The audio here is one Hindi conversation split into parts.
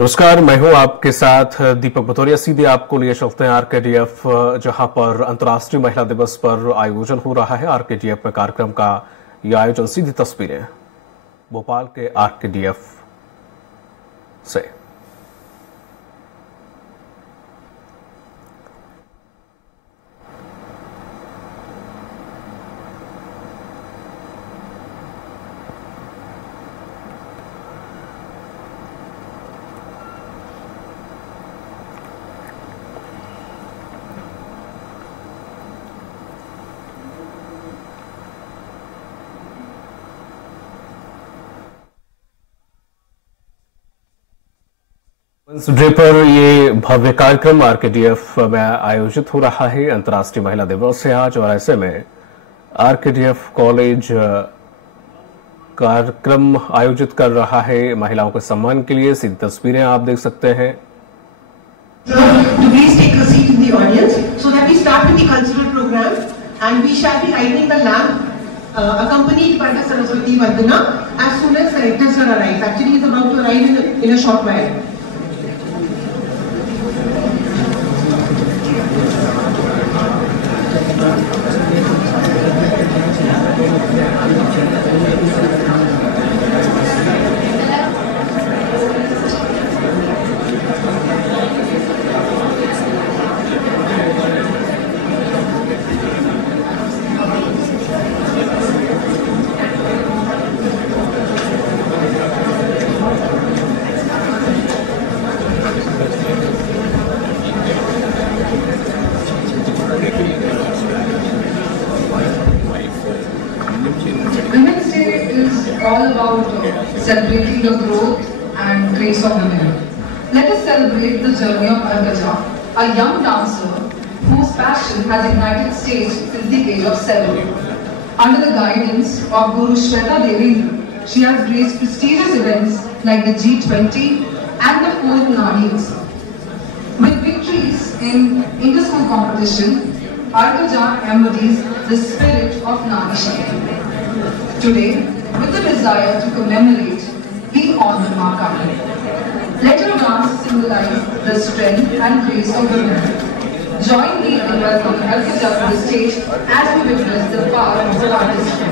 नमस्कार, मैं हूं आपके साथ दीपक भदौरिया। सीधे आपको लिए चलते हैं आरकेडीएफ, जहां पर अंतर्राष्ट्रीय महिला दिवस पर आयोजन हो रहा है। आरकेडीएफ में कार्यक्रम का यह आयोजन, सीधी तस्वीरें भोपाल के आरकेडीएफ से। डे पर ये भव्य कार्यक्रम आरकेडीएफ में आयोजित हो रहा है। अंतर्राष्ट्रीय महिला दिवस है आज, और ऐसे में आरकेडीएफ कॉलेज कार्यक्रम आयोजित कर रहा है महिलाओं के सम्मान के लिए। सीधी तस्वीरें आप देख सकते हैं। Accompanied by the Saraswati Vandana as soon as the rector sir arrives. Actually, he is about to arrive in a short while. Women's Day is all about celebrating the growth and grace of women. Let us celebrate the journey of Arkaja, a young dancer whose passion has ignited stage since the age of 7. Under the guidance of Guru Shweta Devendra, she has graced prestigious events like the G20 and the 4th Nadi Utsav. With victories in inter-school competition, Arkaja embodies the spirit of Nari Shakti. Today, with the desire to commemorate, we honor Maa Kali. Let your dance symbolize the strength and grace of women. Join me in welcoming Arkaja to the stage as we witness the power of the artistry.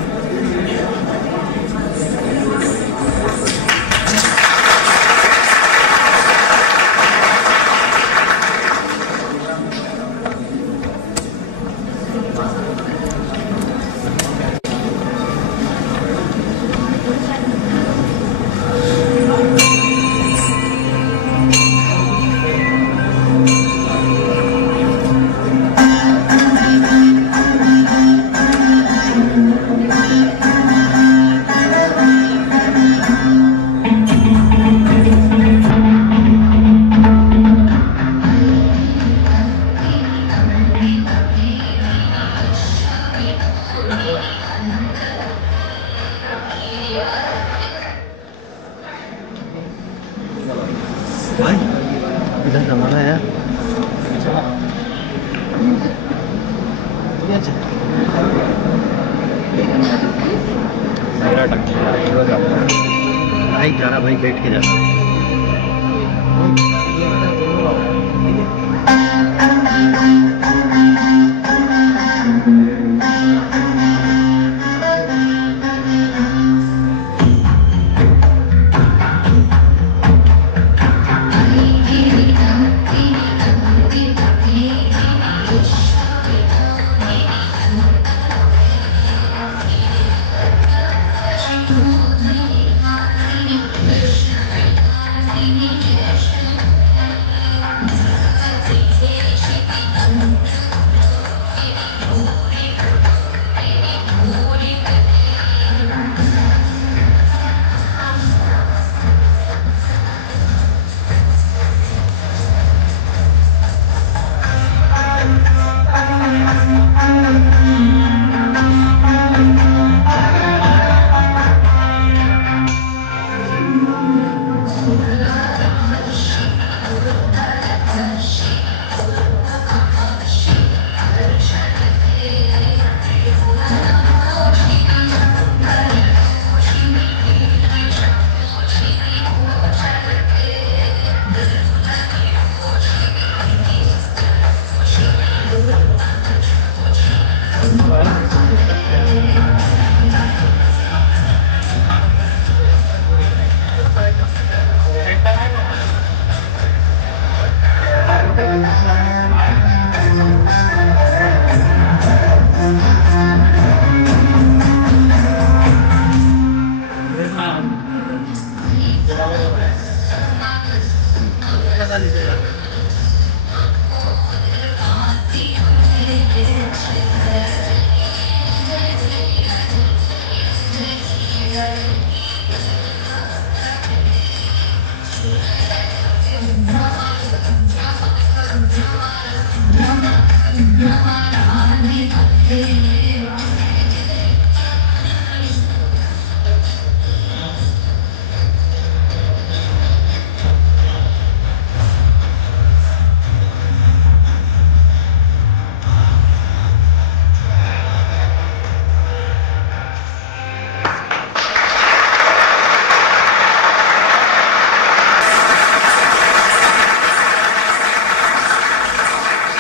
भाई इधर हमारा है भाई जा रहा, भाई बैठ के जा रहा।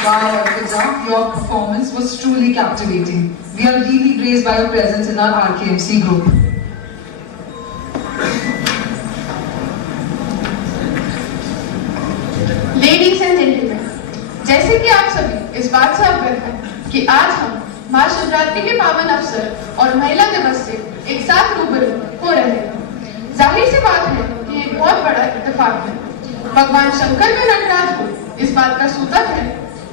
Wow, Arpita, your performance was truly captivating. We are really graced by your presence in our RKMC group. Ladies and gentlemen, जैसे कि आप सभी इस बात से अवगत हैं कि आज हम महाशिवरात्रि के पावन अवसर और महिला दिवस से एक साथ रूबरू हो रहे हैं। जाहिर सी बात है कि एक बहुत बड़ा इत्तेफाक है। भगवान शंकर में नटराज को इस बात का सूतक है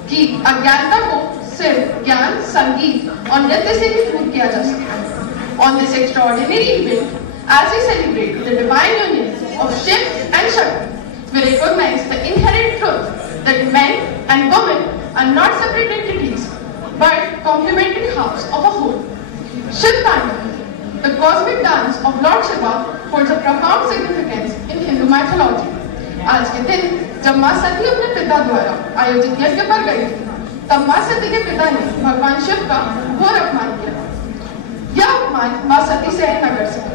कि अज्ञानता को सिर्फ ज्ञान, संगीत और नृत्य से ही दूर किया जा सकता है। On this extraordinary event, as we celebrate the divine union of Shiv and Shakti, we recognize the inherent truth that men and women are not separate entities, but complementary halves of a whole. Shiv Tandav, the cosmic dance of Lord Shiva, holds a profound significance in Hindu mythology. आज के दिन जब मां सती अपने पिता द्वारा आयोजित यज्ञ पर गई थी, तब मां सती के पिता ने भगवान शिव का घोर अपमान किया। यह अपमान मां सती सहन न कर सकी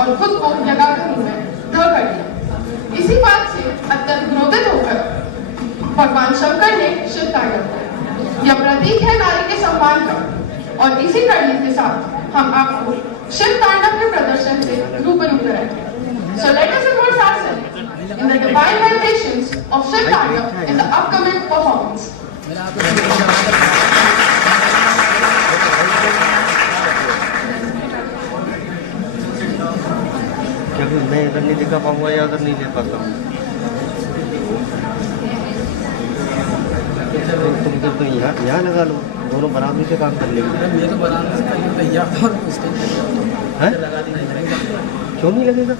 और खुद को यज्ञाग्नि में दृढ़ कर दिया। इसी बात से अत्यंत क्रोधित होकर भगवान शंकर ने शिव तांडव किया। यह प्रतीक है नारी के सम्मान का और इसी कड़ी के साथ हम आपको शिव तांडव के प्रदर्शन से रूबरू कराएंगे। So let us immerse ourselves in the divine vibrations of Shiv Tandav in the upcoming performance. क्या मैं इधर नहीं दिखा पाऊंगा या उधर नहीं ले पाता हूँ? तुम इधर तो यहाँ लगा लो, दोनों बराबरी से काम कर लेंगे। मैं तो बराबर से कर तैयार और क्यों नहीं लगेगा?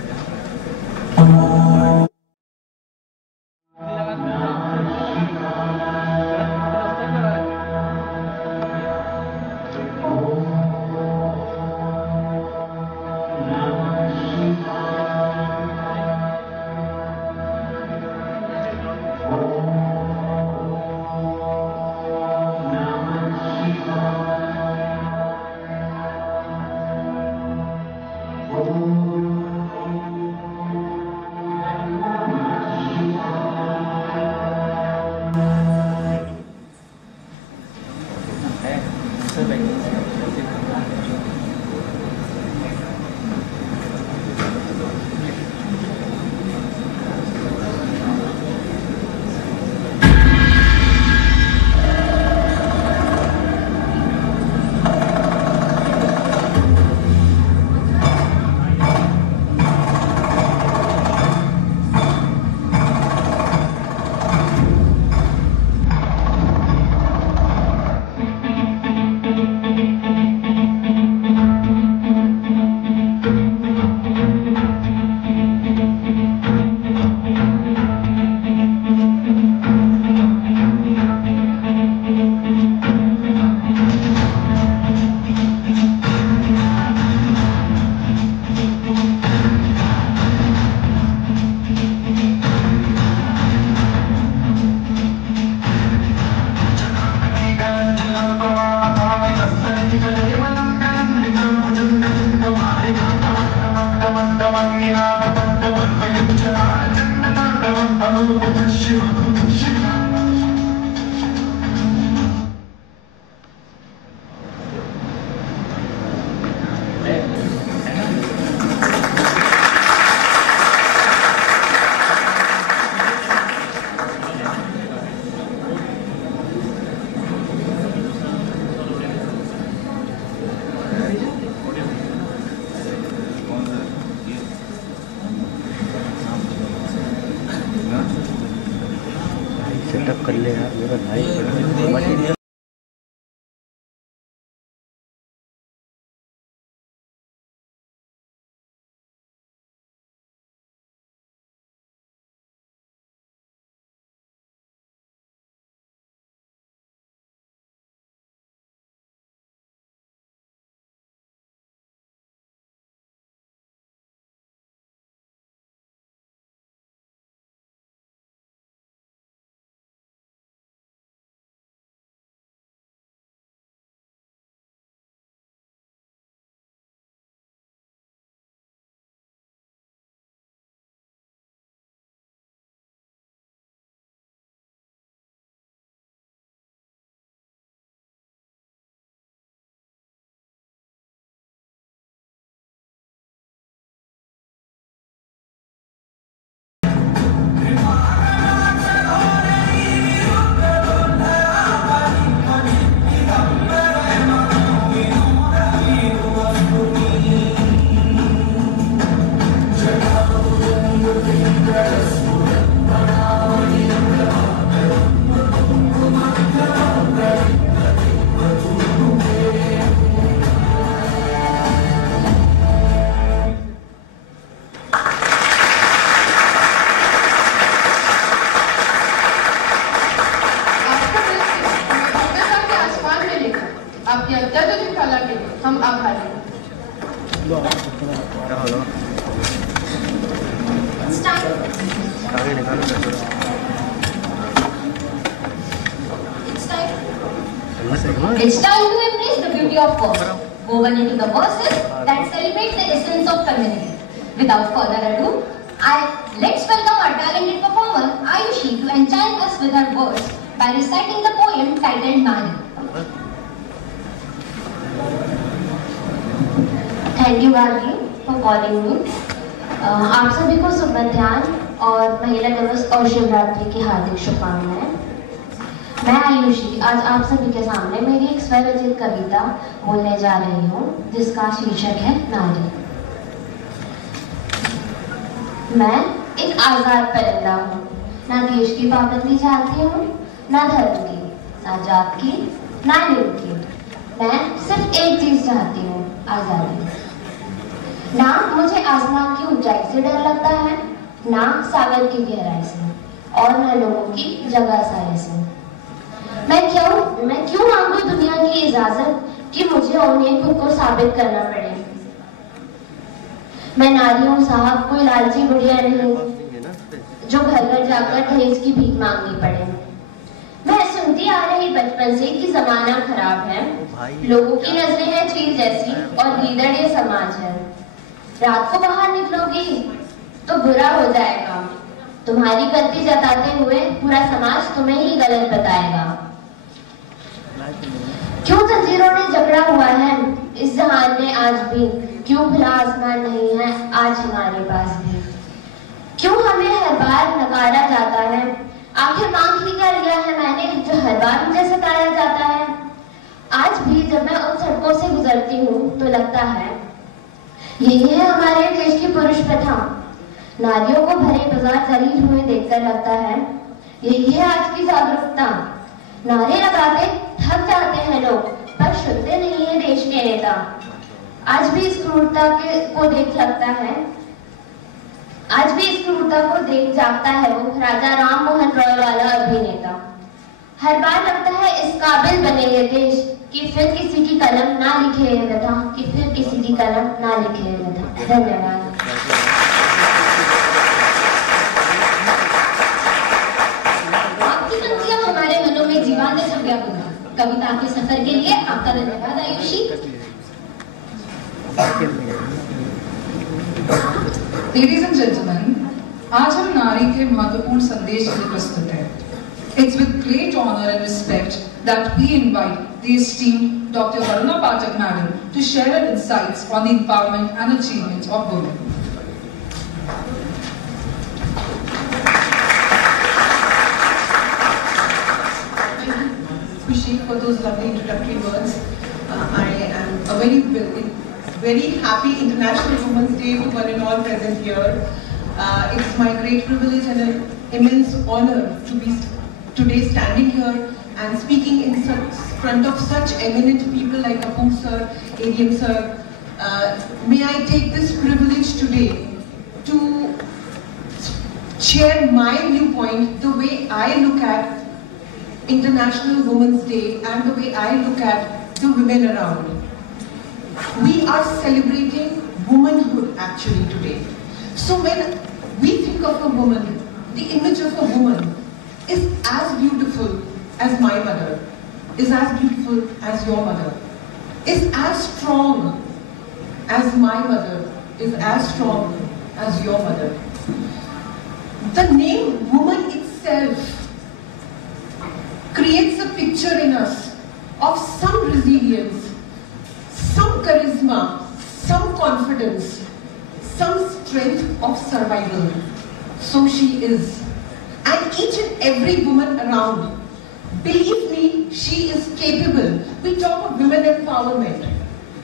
सेटअप कर ले यार, मेरा लाइव आपकी अत्याधुनिक कला के लिए हम आभारी हैं। It's time to embrace the beauty of verse, woven into the verses that celebrate the essence of femininity. Without further ado, let's welcome our talented performer Ayushi to enchant us with her words by reciting the poem titled Nari. Thank you, Gargi, for calling me. आप सभी को शुभ मध्याह्न और महिला दिवस और शिवरात्रि की हार्दिक शुभकामनाएं। मैं आयुषी आज आप सभी के सामने मेरी एक स्वरचित कविता बोलने जा रही हूँ जिसका शीर्षक है नारी। मैं एक आजाद परिंदा हूँ, ना देश की पाबंदी चाहती हूँ, ना धर्म की, ना जात की, ना लिंग की। मैं सिर्फ एक चीज चाहती हूँ, आजादी। ना मुझे आसमान की ऊंचाई से डर लगता है, ना सागर की गहराई से, और न लोगों की जगह साए से। मैं क्यों मांगू दुनिया की इजाजत कि मुझे उन्हें खुद को साबित करना पड़े। मैं नारी हूँ साहब, कोई लालची बुढ़िया नहीं जो घर घर जाकर दहेज की भीख मांगनी पड़े। मैं सुनती आ रही बचपन से कि जमाना खराब है, लोगों की नजरें हैं चील जैसी और गीदड़ ये समाज है। रात को बाहर निकलोगी तो बुरा हो जाएगा, तुम्हारी गलती जताते हुए पूरा समाज तुम्हें ही गलत बताएगा। क्यों जंजीरों ने जकड़ा हुआ है इस जहान में आज भी, क्यों खुला आसमान नहीं है आज हमारे पास भी। क्यों हमें हर बार नकारा जाता है, आखिर मांग ही क्या लिया है मैंने जो हर बार मुझे सताया जाता है। आज भी जब मैं उन सड़कों से गुजरती हूँ तो लगता है यही है हमारे देश की पुरुष प्रथा। नारियों को भरे बाजार जलील हुए देखकर लगता है यही है आज की जागरूकता। नारे लगाते थक जाते हैं लोग पर सुनते नहीं है देश के नेता। आज भी इस क्रूरता को देख लगता है, आज भी इस क्रूरता को देख जागता है वो राजा राम मोहन रॉय वाला अभिनेता। हर बार लगता है इस काबिल बने ये देश कि फिर किसी की कलम ना लिखे ये व्यथा, कि फिर किसी की कलम ना लिखे ये व्यथा। धन्यवाद। आपकी पंक्तियां हमारे मनों में जीवांत छवियां बुना। कविता के सफर के लिए आपका धन्यवाद आयुषी। Ladies and gentlemen, आज हम नारी के महत्वपूर्ण संदेश के लिए प्रस्तुत हैं। It's with great honor and respect that we invite the esteemed Dr. Varuna Pathak Madam to share her insights on the empowerment and achievements of women. Thank you, Khushi, for those lovely introductory words. I am a very happy International Women's Day to one and all present here. It's my great privilege and an immense honor to be today standing here and speaking in front of such eminent people like Kapoor sir, ADM sir. May I take this privilege today to share my viewpoint, the way I look at International Women's Day and the way I look at the women around. We are celebrating womanhood actually today. So when we think of a woman, the image of a woman is as beautiful as my mother, is as beautiful as your mother, is as strong as my mother, is as strong as your mother. The name woman itself creates a picture in us of some resilience, some charisma, some confidence, some strength of survival. So she is. And each and every woman around, believe me, she is capable. We talk of women empowerment.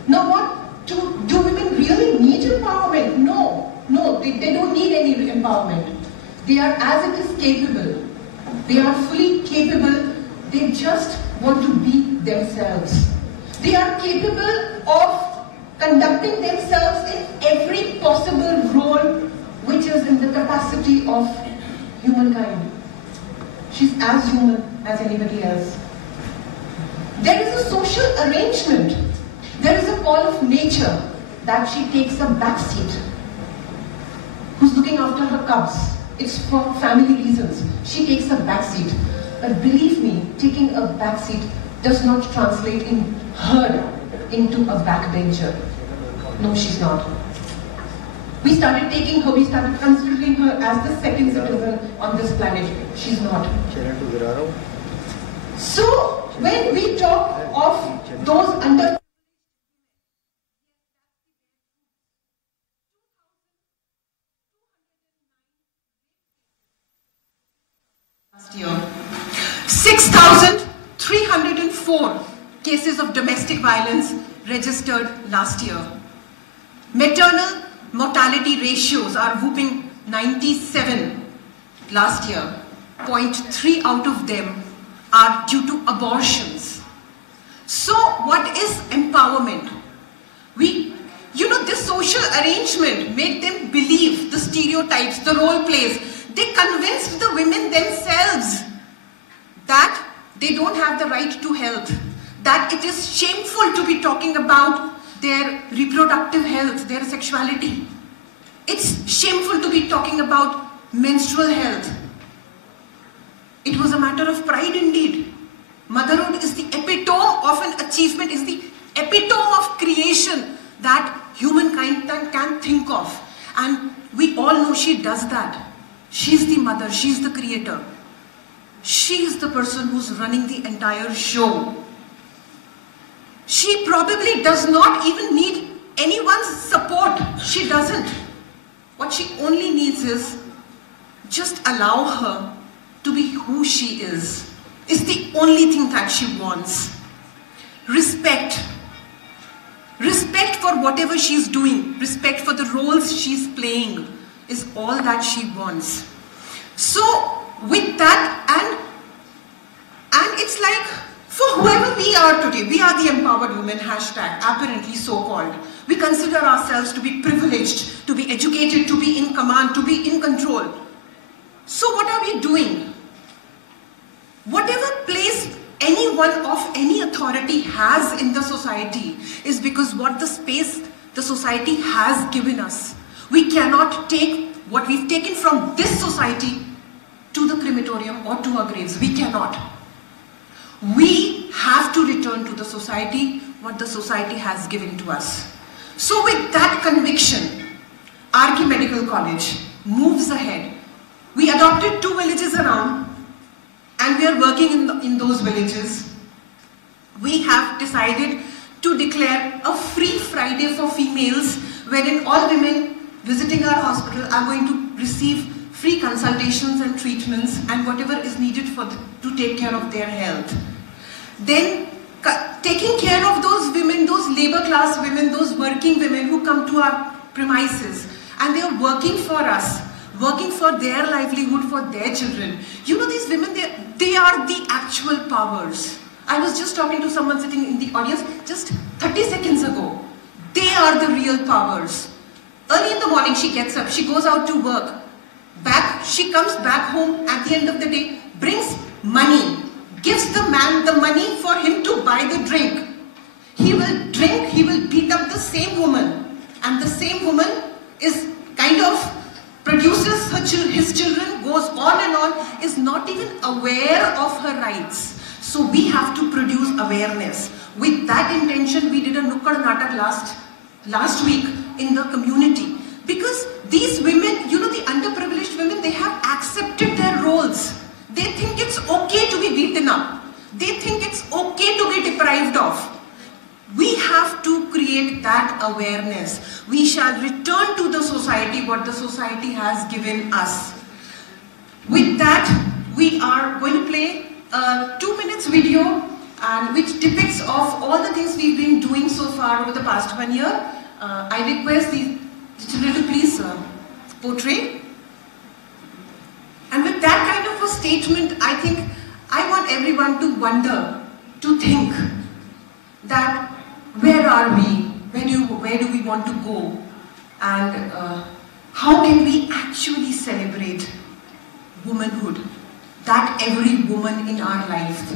Now what, do women really need empowerment? No, they don't need any empowerment. They are as it is capable. They are fully capable. They just want to be themselves. They are capable of conducting themselves in every possible role which is in the capacity of humankind. She's as human as anybody else. There is a social arrangement. There is a call of nature that she takes a back seat. Who's looking after her cubs? It's for family reasons. She takes a back seat. But believe me, taking a back seat does not translate in her into a backbencher. No, she's not. We started taking her, we started considering her as the second citizen on this planet. She's not. So, when we talk of those under last year, 6,304 cases of domestic violence registered last year. Maternal mortality ratios are whooping 97 last year. 0.3 out of them are due to abortions. So what is empowerment? This social arrangement made them believe the stereotypes, the role plays. They convinced the women themselves that they don't have the right to health, that it is shameful to be talking about their reproductive health, their sexuality. It's shameful to be talking about menstrual health. It was a matter of pride indeed. Motherhood is the epitome of an achievement, is the epitome of creation that humankind can think of. And we all know she does that. She's the mother, she's the creator. She is the person who's running the entire show. She probably does not even need anyone's support. She doesn't. What she only needs is just allow her to be who she is. It's the only thing that she wants. Respect. Respect for whatever she's doing. Respect for the roles she's playing is all that she wants. So with that, and it's like, for whoever we are today, we are the empowered women, hashtag, apparently so-called. We consider ourselves to be privileged, to be educated, to be in command, to be in control. So what are we doing? Whatever place anyone of any authority has in the society is because what the space the society has given us. We cannot take what we've taken from this society to the crematorium or to our graves. We cannot. We have to return to the society what the society has given to us. So with that conviction, RK Medical College moves ahead. We adopted 2 villages around and we are working in those villages. We have decided to declare a free Friday for females wherein all women visiting our hospital are going to receive free consultations and treatments and whatever is needed to take care of their health. Then taking care of those women, those labor class women, those working women who come to our premises and they are working for us. working for their livelihood, for their children. You know, these women, they are the actual powers. I was just talking to someone sitting in the audience just 30 seconds ago. They are the real powers. Early in the morning, she gets up, she goes out to work. She comes back home at the end of the day, brings money, gives the man the money for him to buy the drink. He will drink, he will beat up the same woman, and the same woman is kind of produces his children, goes on and on, is not even aware of her rights. So we have to produce awareness. With that intention, we did a Nukkad Natak last week in the community. Because these women, you know, the underprivileged women, they have accepted their roles. They think it's okay to be beaten up. They think it's okay to be deprived of. We have to create that awareness. We shall return to the society what the society has given us. With that, we are going to play a 2 minutes video which depicts of all the things we've been doing so far over the past 1 year. I request the children to please portray. And with that kind of a statement, I think I want everyone to wonder, to think that where are we? Where do we want to go? And how can we actually celebrate womanhood? That every woman in our life,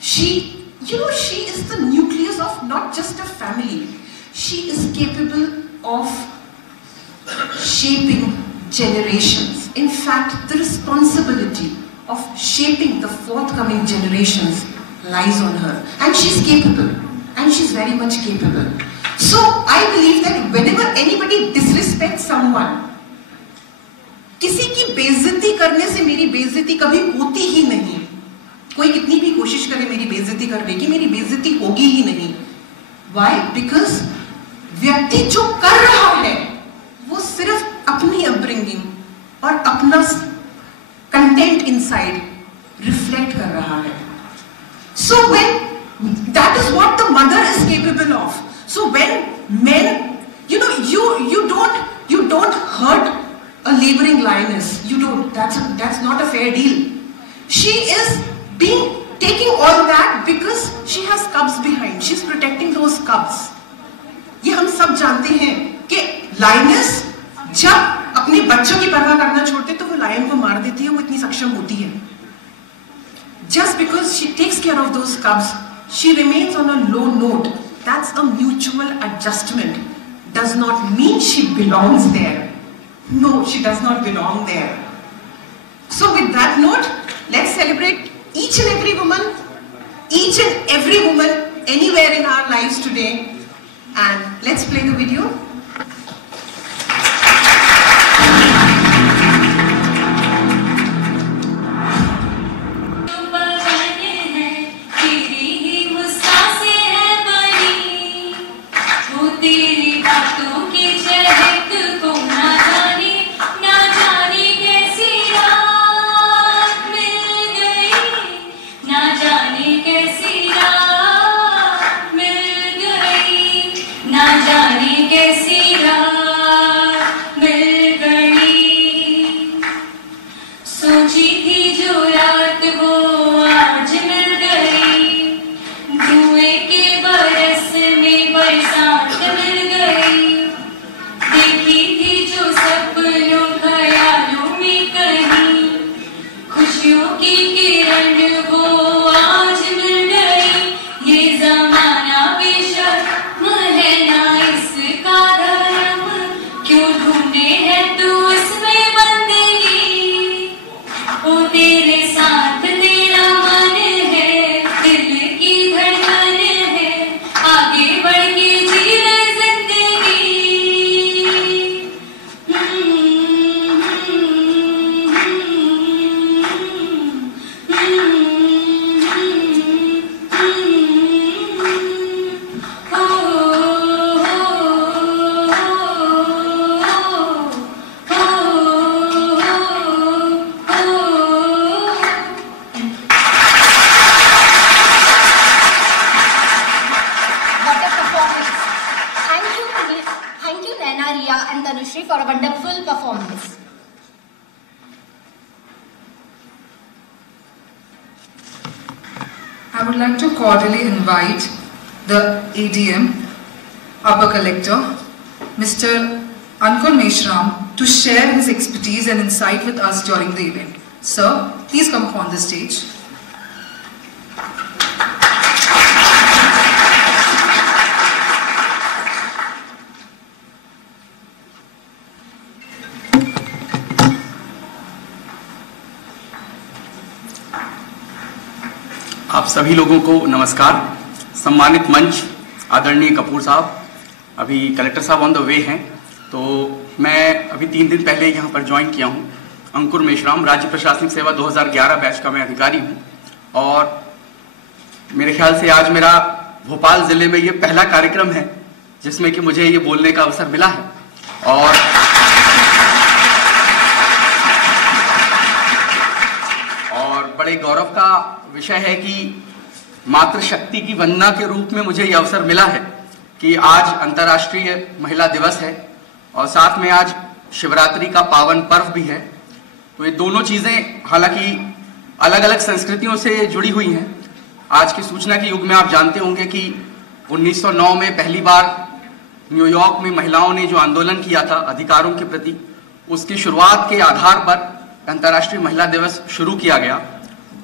she is the nucleus of not just a family. She is capable of shaping generations. In fact, the responsibility of shaping the forthcoming generations lies on her. And she's capable. And she's very much capable. So, I believe that whenever anybody disrespects someone, किसी की बेइज्जती करने से मेरी बेइज्जती कभी होती ही नहीं. कोई कितनी भी कोशिश करे मेरी बेइज्जती करने की, मेरी बेइज्जती होगी ही नहीं. Why? Because व्यक्ति जो कर रहा है वो सिर्फ अपनी अपब्रिंगिंग और अपना कंटेंट इनसाइड रिफ्लेक्ट कर रहा है. So when that is what the mother is capable of. So when men, you know, you don't hurt a laboring lioness. You don't. That's not a fair deal. She is taking all that because she has cubs behind. She's protecting those cubs. ये हम सब जानते हैं कि लायनेस जब अपने बच्चों की परवाह करना छोड़ते तो वो लायन को मार देती है. वो इतनी सक्षम होती है. Just because she takes care of those cubs, she remains on a low note. That's a mutual adjustment. Does not mean she belongs there. No, she does not belong there. So with that note, let's celebrate each and every woman anywhere in our lives today. And let's play the video. Thank you Naina, Riya and Tanushree for a wonderful performance. I would like to cordially invite the ADM, Upper Collector, Mr. Ankur Meshram, to share his expertise and insight with us during the event. Sir, please come upon the stage. आप सभी लोगों को नमस्कार। सम्मानित मंच, आदरणीय कपूर साहब, अभी कलेक्टर साहब ऑन द वे हैं, तो मैं अभी 3 दिन पहले यहाँ पर ज्वाइन किया हूँ। अंकुर मेश्राम, राज्य प्रशासनिक सेवा 2011 बैच का मैं अधिकारी हूँ और मेरे ख्याल से आज मेरा भोपाल जिले में ये पहला कार्यक्रम है जिसमें कि मुझे ये बोलने का अवसर मिला है। और बड़े गौरव का विषय है कि मातृशक्ति की वंदना के रूप में मुझे यह अवसर मिला है कि आज अंतर्राष्ट्रीय महिला दिवस है और साथ में आज शिवरात्रि का पावन पर्व भी है। तो ये दोनों चीजें हालांकि अलग अलग संस्कृतियों से जुड़ी हुई हैं। आज की सूचना के युग में आप जानते होंगे कि 1909 में पहली बार न्यूयॉर्क में महिलाओं ने जो आंदोलन किया था अधिकारों के प्रति, उसकी शुरुआत के आधार पर अंतर्राष्ट्रीय महिला दिवस शुरू किया गया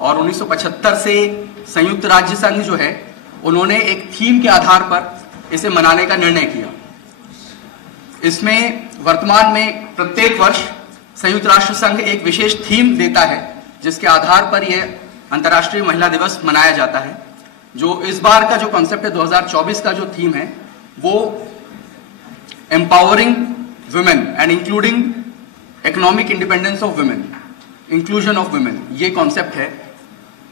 और 1975 से संयुक्त राज्य संघ जो है उन्होंने एक थीम के आधार पर इसे मनाने का निर्णय किया। इसमें वर्तमान में प्रत्येक वर्ष संयुक्त राष्ट्र संघ एक विशेष थीम देता है जिसके आधार पर यह अंतर्राष्ट्रीय महिला दिवस मनाया जाता है। जो इस बार का जो कॉन्सेप्ट है 2024 का जो थीम है वो empowering women and including economic independence of women, inclusion of women, ये कॉन्सेप्ट है।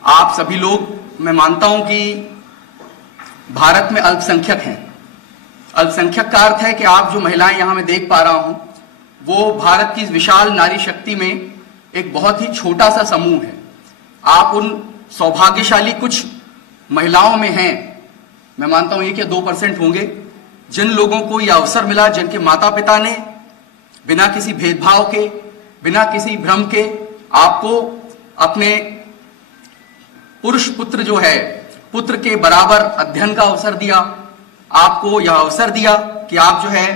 आप सभी लोग, मैं मानता हूं कि भारत में अल्पसंख्यक हैं। अल्पसंख्यक का अर्थ है कि आप जो महिलाएं यहां मैं देख पा रहा हूं वो भारत की विशाल नारी शक्ति में एक बहुत ही छोटा सा समूह है। आप उन सौभाग्यशाली कुछ महिलाओं में हैं, मैं मानता हूं 1 या 2% होंगे, जिन लोगों को यह अवसर मिला, जिनके माता पिता ने बिना किसी भेदभाव के, बिना किसी भ्रम के आपको अपने पुरुष पुत्र जो है पुत्र के बराबर अध्ययन का अवसर दिया, आपको यह अवसर दिया कि आप जो है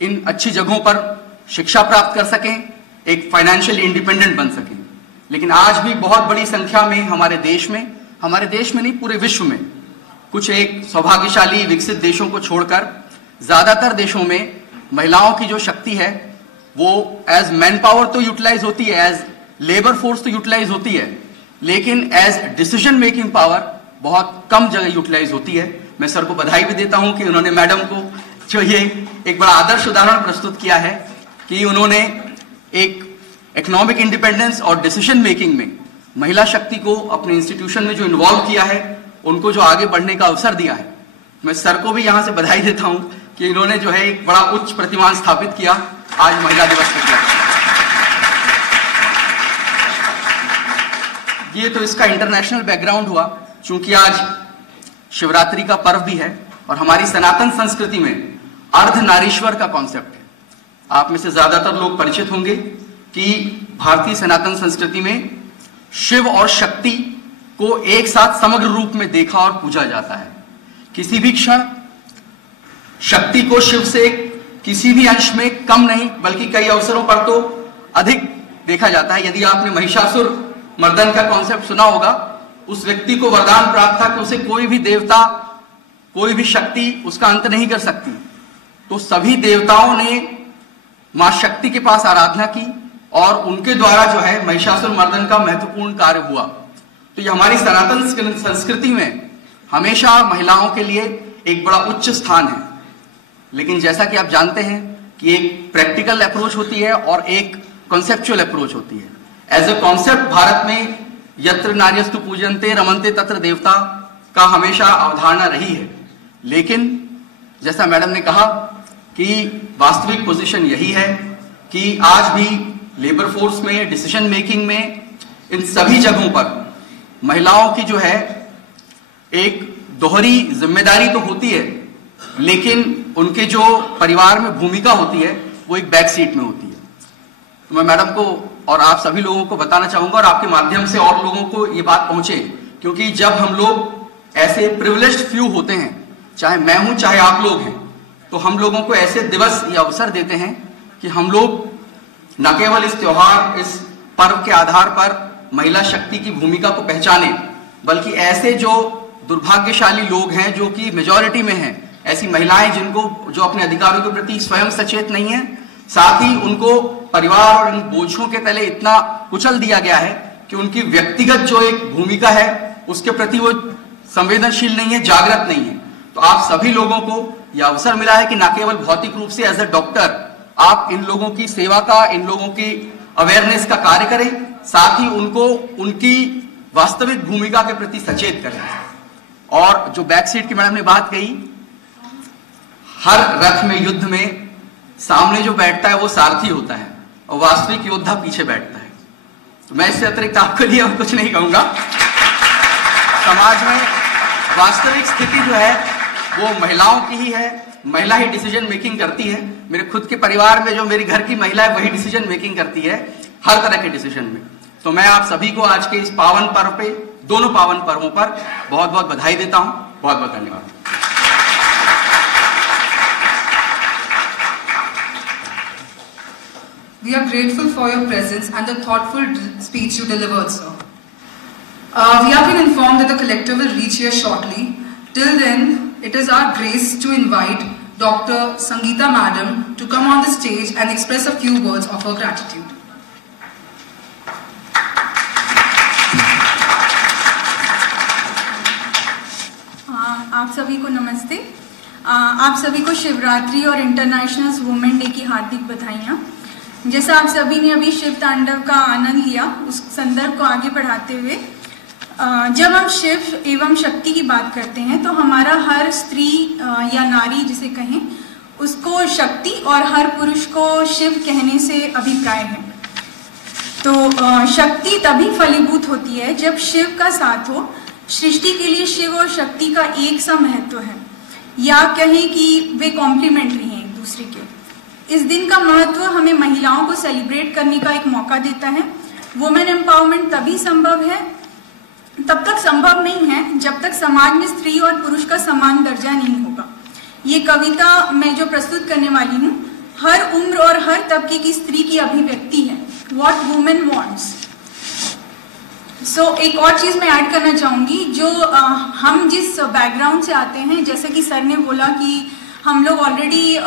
इन अच्छी जगहों पर शिक्षा प्राप्त कर सकें, एक फाइनेंशियली इंडिपेंडेंट बन सकें। लेकिन आज भी बहुत बड़ी संख्या में हमारे देश में नहीं पूरे विश्व में, कुछ एक सौभाग्यशाली विकसित देशों को छोड़कर ज्यादातर देशों में महिलाओं की जो शक्ति है वो एज मैन पावर तो यूटिलाइज होती है, एज लेबर फोर्स तो यूटिलाइज होती है, लेकिन एज डिसीजन मेकिंग पावर बहुत कम जगह यूटिलाइज होती है। मैं सर को बधाई भी देता हूं कि उन्होंने मैडम को जो ये एक बड़ा आदर्श उदाहरण प्रस्तुत किया है कि उन्होंने एक इकोनॉमिक इंडिपेंडेंस और डिसीजन मेकिंग में महिला शक्ति को अपने इंस्टीट्यूशन में जो इन्वॉल्व किया है, उनको जो आगे बढ़ने का अवसर दिया है। मैं सर को भी यहां से बधाई देता हूं कि इन्होंने जो है एक बड़ा उच्च प्रतिमान स्थापित किया आज महिला दिवस के लिए। ये तो इसका इंटरनेशनल बैकग्राउंड हुआ। चूंकि आज शिवरात्रि का पर्व भी है और हमारी सनातन संस्कृति में अर्धनारीश्वर का कॉन्सेप्ट है। आप में से ज्यादातर लोग परिचित होंगे कि भारतीय सनातन संस्कृति में शिव और शक्ति को एक साथ समग्र रूप में देखा और पूजा जाता है। किसी भी क्षण शक्ति को शिव से किसी भी अंश में कम नहीं बल्कि कई अवसरों पर तो अधिक देखा जाता है। यदि आपने महिषासुर मर्दन का कॉन्सेप्ट सुना होगा, उस व्यक्ति को वरदान प्राप्त था कि उसे कोई भी देवता, कोई भी शक्ति उसका अंत नहीं कर सकती। तो सभी देवताओं ने मां शक्ति के पास आराधना की और उनके द्वारा जो है महिषासुर मर्दन का महत्वपूर्ण कार्य हुआ। तो ये हमारी सनातन संस्कृति में हमेशा महिलाओं के लिए एक बड़ा उच्च स्थान है। लेकिन जैसा कि आप जानते हैं कि एक प्रैक्टिकल अप्रोच होती है और एक कॉन्सेप्चुअल अप्रोच होती है। एज अ कॉन्सेप्ट भारत में यत्र नार्यस्तु पूजन्ते रमन्ते तत्र देवता का हमेशा अवधारणा रही है। लेकिन जैसा मैडम ने कहा कि वास्तविक पोजीशन यही है कि आज भी लेबर फोर्स में, डिसीजन मेकिंग में, इन सभी जगहों पर महिलाओं की जो है एक दोहरी जिम्मेदारी तो होती है, लेकिन उनके जो परिवार में भूमिका होती है वो एक बैक सीट में होती है। तो मैं मैडम को और आप सभी लोगों को बताना चाहूंगा और आपके माध्यम से और लोगों को ये बात पहुंचे क्योंकि जब हम लोग ऐसे प्रिविलेज्ड फ्यू होते हैं, चाहे मैं हूं चाहे आप लोग हैं, तो हम लोगों को ऐसे दिवस या अवसर देते हैं कि हम लोग न केवल इस त्योहार, इस पर्व के आधार पर महिला शक्ति की भूमिका को पहचाने, बल्कि ऐसे जो दुर्भाग्यशाली लोग हैं जो कि मेजॉरिटी में हैं, ऐसी महिलाएं जो अपने अधिकारों के प्रति स्वयं सचेत नहीं है, साथ ही उनको परिवार और इन बोझों के तले इतना कुचल दिया गया है कि उनकी व्यक्तिगत जो एक भूमिका है उसके प्रति वो संवेदनशील नहीं है, जागृत नहीं है। तो आप सभी लोगों को यह अवसर मिला है कि न केवल भौतिक रूप से एज ए डॉक्टर आप इन लोगों की सेवा का, इन लोगों की अवेयरनेस का कार्य करें, साथ ही उनको उनकी वास्तविक भूमिका के प्रति सचेत करें। और जो बैक सीट की मैडम ने बात कही, हर रथ में, युद्ध में सामने जो बैठता है वो सारथी होता है और वास्तविक योद्धा पीछे बैठता है। तो मैं इससे अतिरिक्त आपके लिए और कुछ नहीं कहूंगा। समाज में वास्तविक स्थिति जो है वो महिलाओं की ही है, महिला ही डिसीजन मेकिंग करती है। मेरे खुद के परिवार में जो मेरी घर की महिला है वही डिसीजन मेकिंग करती है हर तरह के डिसीजन में। तो मैं आप सभी को आज के इस पावन पर्व पे, दोनों पावन पर्वों पर बहुत बहुत बधाई देता हूं। बहुत बहुत धन्यवाद। We are grateful for your presence and the thoughtful speech you delivered, sir. We have been informed that the collector will reach here shortly. Till then, it is our grace to invite Dr. Sangeeta Madam to come on the stage and express a few words of her gratitude. आप सभी को नमस्ते। आप सभी को शिवरात्रि और इंटरनेशनल वुमेन डे की हार्दिक बधाइयाँ। जैसा आप सभी ने अभी शिव तांडव का आनंद लिया, उस संदर्भ को आगे बढ़ाते हुए जब हम शिव एवं शक्ति की बात करते हैं तो हमारा हर स्त्री या नारी जिसे कहें उसको शक्ति और हर पुरुष को शिव कहने से अभिप्राय है। तो शक्ति तभी फलीभूत होती है जब शिव का साथ हो। सृष्टि के लिए शिव और शक्ति का एक सा महत्व है, या कहें कि वे कॉम्प्लीमेंट्री हैं एक दूसरे के। इस दिन का महत्व हमें महिलाओं को सेलिब्रेट करने का एक मौका देता है। वुमेन एम्पावरमेंट तभी संभव है, तब तक संभव नहीं है जब तक समाज में स्त्री और पुरुष का समान दर्जा नहीं होगा। ये कविता मैं जो प्रस्तुत करने वाली हूँ हर उम्र और हर तबके की स्त्री की अभिव्यक्ति है, व्हाट वुमेन वांट्स। एक और चीज मैं ऐड करना चाहूंगी, जो हम जिस बैकग्राउंड से आते हैं, जैसे कि सर ने बोला कि हम लोग ऑलरेडी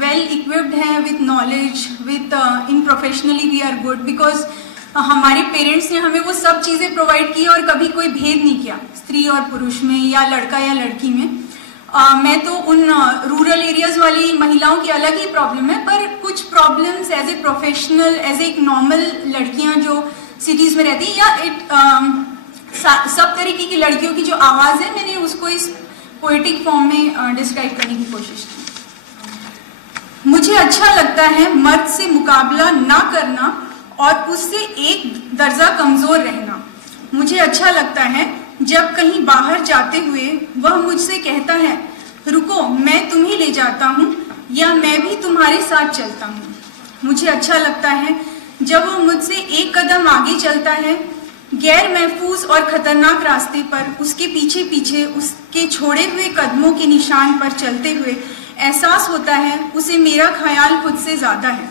वेल इक्विप्ड हैं with knowledge, with in professionally we are good, because हमारे पेरेंट्स ने हमें वो सब चीज़ें प्रोवाइड की और कभी कोई भेद नहीं किया स्त्री और पुरुष में या लड़का या लड़की में। मैं तो उन रूरल एरियाज वाली महिलाओं की अलग ही प्रॉब्लम है, पर कुछ problems as a professional, as a normal लड़कियां जो सिटीज़ में रहती हैं या सब तरीके की लड़कियों की जो आवाज़ है, मैंने उसको इस पोएटिक फॉर्म में डिस्क्राइब करने की कोशिश की। मुझे अच्छा लगता है मर्द से मुकाबला ना करना और उससे एक दर्जा कमजोर रहना। मुझे अच्छा लगता है जब कहीं बाहर जाते हुए वह मुझसे कहता है रुको मैं तुम्हें ले जाता हूँ, या मैं भी तुम्हारे साथ चलता हूँ। मुझे अच्छा लगता है जब वह मुझसे एक कदम आगे चलता है, गैर महफूज और खतरनाक रास्ते पर उसके पीछे पीछे उसके छोड़े हुए कदमों के निशान पर चलते हुए एहसास होता है उसे मेरा ख्याल खुद से ज्यादा है।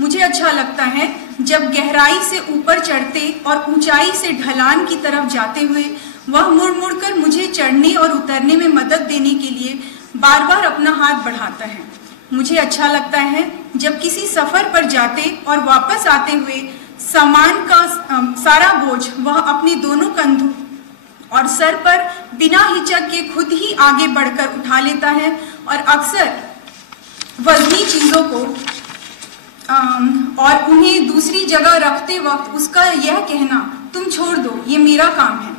मुझे अच्छा लगता है जब गहराई से ऊपर चढ़ते और ऊंचाई से ढलान की तरफ जाते हुए वह मुड़ मुड़ कर मुझे चढ़ने और उतरने में मदद देने के लिए बार बार अपना हाथ बढ़ाता है। मुझे अच्छा लगता है जब किसी सफर पर जाते और वापस आते हुए सामान का सारा बोझ वह अपने दोनों कंधों और सर पर बिना हिचक के खुद ही आगे बढ़कर उठा लेता है, और अक्सर वजनी चीजों को और उन्हें दूसरी जगह रखते वक्त उसका यह कहना तुम छोड़ दो ये मेरा काम है।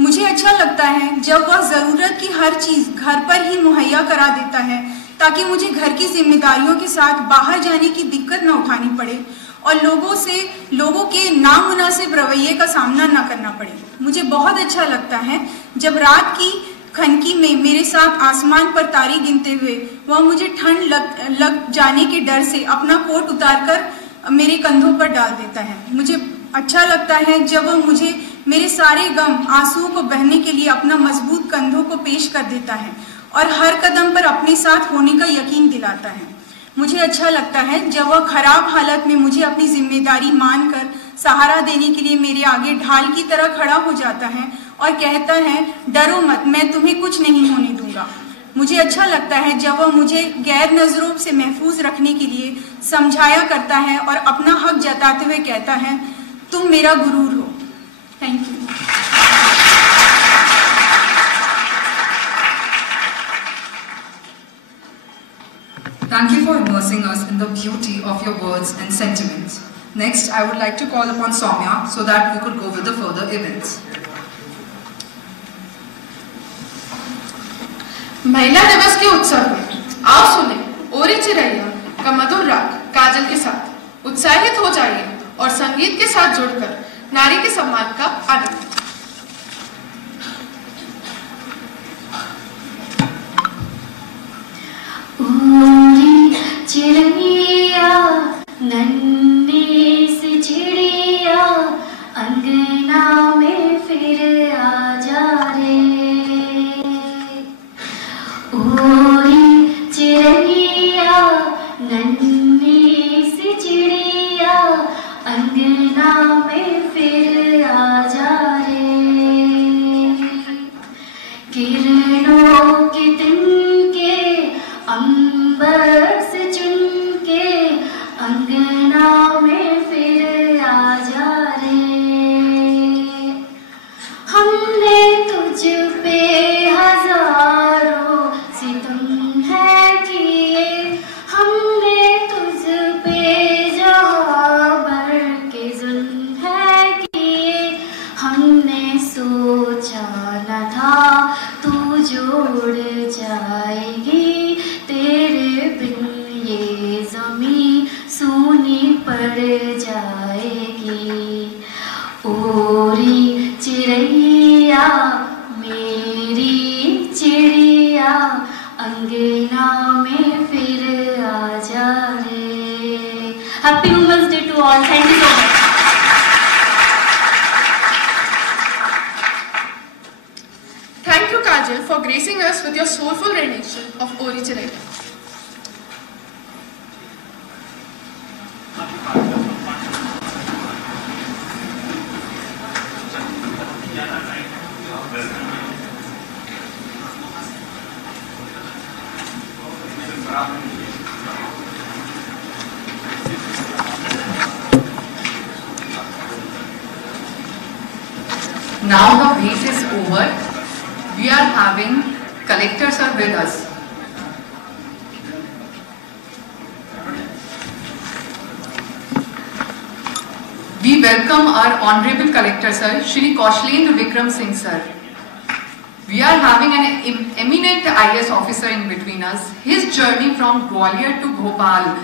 मुझे अच्छा लगता है जब वह जरूरत की हर चीज घर पर ही मुहैया करा देता है ताकि मुझे घर की जिम्मेदारियों के साथ बाहर जाने की दिक्कत न उठानी पड़े और लोगों के नामुनासिब रवैये का सामना न करना पड़े। मुझे बहुत अच्छा लगता है जब रात की खनकी में मेरे साथ आसमान पर तारे गिनते हुए वह मुझे ठंड लग जाने के डर से अपना कोट उतारकर मेरे कंधों पर डाल देता है। मुझे अच्छा लगता है जब वह मुझे मेरे सारे गम आंसुओं को बहने के लिए अपना मजबूत कंधों को पेश कर देता है और हर कदम पर अपने साथ होने का यकीन दिलाता है। मुझे अच्छा लगता है जब वह खराब हालत में मुझे अपनी जिम्मेदारी मानकर सहारा देने के लिए मेरे आगे ढाल की तरह खड़ा हो जाता है और कहता है, डरो मत, मैं तुम्हें कुछ नहीं होने दूंगा। मुझे अच्छा लगता है जब वह मुझे गैर नजरों से महफूज रखने के लिए समझाया करता है और अपना हक जताते हुए कहता है, तुम मेरा गुरूर हो। Thank you. Thank you for immersing us in the beauty of your words and sentiments. Next, I would like to call upon Soumya so that we could go with the further events. महिला दिवस के उत्सव में आओ सुने ओरी चिरैया का मधुर राग काजल के साथ। उत्साहित हो जाइए और संगीत के साथ जुड़कर नारी के सम्मान का आनंद। ओरी चिड़िया नन्ही सी चिड़िया अंगना में फिर आ जा रे। ओरी चिड़िया नन्ही सी चिड़िया अंगना में फिर आ जा रे। किरणों के तिनके अंबर से चुनके अंगना में फिर आ जा रे। हमने तुझ पे हजारों सितम है किए, हमने तुझ पे जहां भर के जुल्म है किए। हमने सोचा न था तू जोड़ जाएगी, तेरे बिन ये ज़मीं सूनी पड़ जाएगी। ओरी चिड़ैया मेरी चिड़िया अंगना में फिर आ जा रे। Happy women's day to all. Thank you so much. Thank you, Kajal, for gracing us with your soulful rendition of Ori Chiraiya. Now the wait is over. We are having collectors are with us. We welcome our honorable collector sir, Shri Kaushalendra Vikram Singh sir. We are having an eminent IAS officer in between us. His journey from Gwalior to Bhopal,